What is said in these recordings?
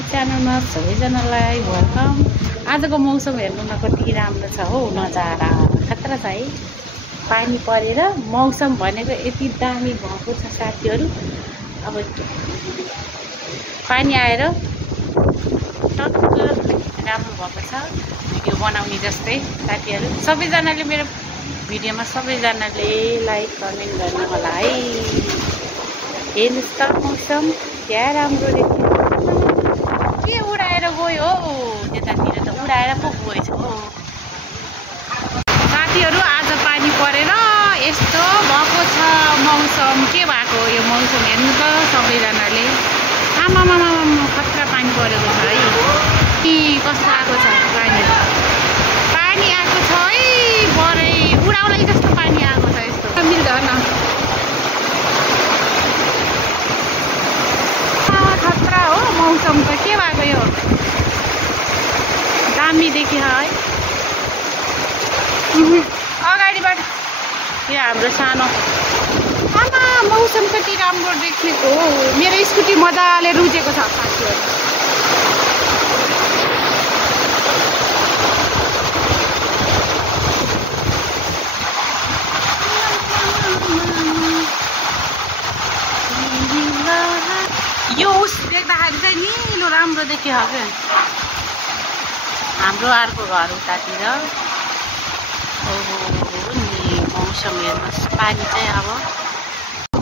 YouTube च्यानलमा सबैजनालाई welcome. आजको मौसम हेर्नु न कति राम्रो छ हो, नजारा खतरा छ है। पानी परेर मौसम भनेको यति दामी भएको छ साथीहरू। अब पानी आएर टक्क राम्रो भएको छ, भिडियो बनाउने जस्तै। साथीहरू सबैजनाले मेरो भिडियोमा सबैजनाले लाइक कमेन्ट गर्नु होला है। हेर्नुहोस् त मौसम क्या राम्रो देखियो। के उडाएर गयो हो, त्यतातिर त उडाएर पो गएछ हो। साथीहरू आज पानी परेर यस्तो भएको छ मौसम। के भएको यो मौसम हेर्नु त सबैजनाले। आमामामा खतरा पानी परेको छ है। कस्तो आएको छ पानी, पानी आएको छ है। भरे उडाउलाई जस्तो पानी आएको छ। यस्तो मिल्दैन। खतरा हो मौसम त। के भएको यो दामी देखियो है। अगाडिबाट यो हाम्रो सानो आमा मौसम कति राम्रो देखेको हो। मेरो स्कुटी मजाले रुजेको छ साथीहरू। यो उस देख्दाखेरि चाहिँ निलो राम्रो देखियो क्या हाम्रो अर्को घर उतातिर। ओहो नि मौसम हेर्नुहोस्। पानी चाहिँ अब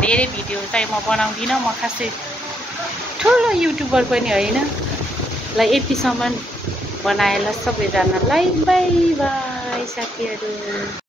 धेरै भिडियो चाहिँ म बनाउँदिनँ। म खासै ठुलो युट्युबर पनि होइन। ल यतिसम्म बनाएर सबैजनालाई बाई बाई साथीहरू।